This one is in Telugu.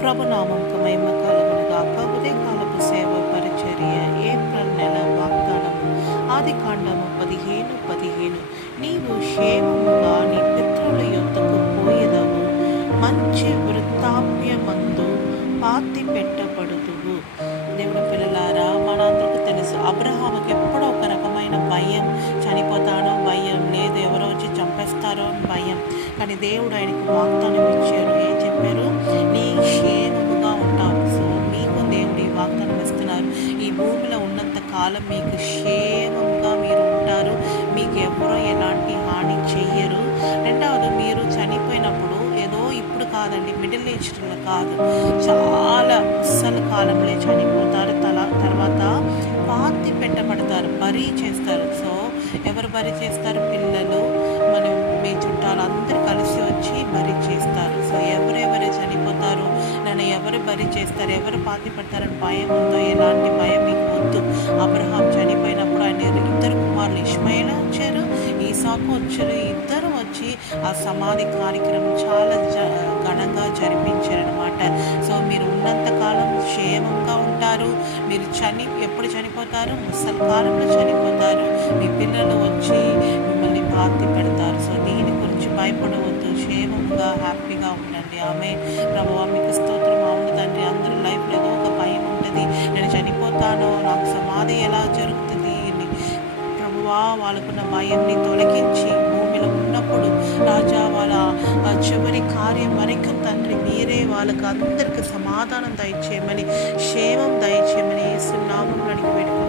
ప్రభునామంకు మహిమ కలుగునుగాక. ఉదయకాలపు సేవ పరిచర్య ఏప్రిల్ నెల వాగ్దానము ఆదికాండము 15:15 నీవు క్షేమముగా నీ పితరుల యొద్దకు పోయెదవు, మంచి వృద్ధాప్యమందు పాతి పెట్టబడుదువు. దేవుని పిల్లలారా, మనందరికీ తెలుసు అబ్రహాముకి ఎప్పుడో ఒక రకమైన భయం, చనిపోతానో భయం, లేదు ఎవరో వచ్చి చంపేస్తారో అని భయం. కానీ దేవుడు ఆయనకు వాగ్దానం ఇచ్చారు. ఏం చెప్పారు? నీ క్షేమముగా ఉంటావు. సో మీకు దేవుడు ఈ వాగ్దానం ఇస్తున్నారు. ఈ భూమిలో ఉన్నంత కాలం మీకు క్షేమంగా మీరు ఉంటారు. మీకు ఎవరో ఎలాంటి హాని చెయ్యరు. రెండవది, మీరు చనిపోయినప్పుడు ఏదో ఇప్పుడు కాదండి, మిడిల్ ఏజ్లో కాదు, చాలా అస్సలు కాలంలో చనిపోతారు. తర్వాత పాతి పెట్టబడతారు, బరీ చేస్తారు. సో ఎవరు బరీ చేస్తారు? పిల్లలు, మనం మీ చుట్టాలు అందరూ కలిసి వచ్చి బరీ చేస్తారు. సో ఎవరెవరు చనిపోతారు, నన్ను ఎవరు బరీ చేస్తారు, ఎవరు పాతి పెడతారని భయం ఉందో, ఎలాంటి భయం మీకు వద్దు. అబ్రహాం చనిపోయినప్పుడు ఆయన ఇద్దరు కుమారులు ఇష్మాయేలు వచ్చారు, ఈసాకు వచ్చారు. ఇద్దరు వచ్చి ఆ సమాధి కార్యక్రమం చాలా ఘనంగా జరిపించారనమాట. సో మీరు ఉన్నంతకాలం క్షేమంగా ఉంటారు. మీరు ఎప్పుడు చనిపోతారు? ముసలి కాలంలో చనిపోతారు. మీ పిల్లలు వచ్చి మిమ్మల్ని పాతి పెడతారు. సో దీని గురించి భయపడవద్దు, క్షేమంగా హ్యాపీగా ఉండండి. ఆమె ప్రభువా మీకు స్తోత్రం. అవును తండ్రి, అందరూ లైఫ్లో ఏదో ఒక భయం ఉంటుంది. నేను చనిపోతాను, నాకు సమాధి ఎలా జరుగుతుంది అని. ప్రభువా వాళ్ళకున్న భయంని తొలగించి భూమిలో ఉన్నప్పుడు రాజా వాళ్ళ చివరి కార్యం వరకు తండ్రి మీరే వాళ్ళకి అందరికి సమాధానం దయచేయమని, క్షేమం దయచేయమని యేసు నామములో అడిగి పెట్టుకుంటున్నాను.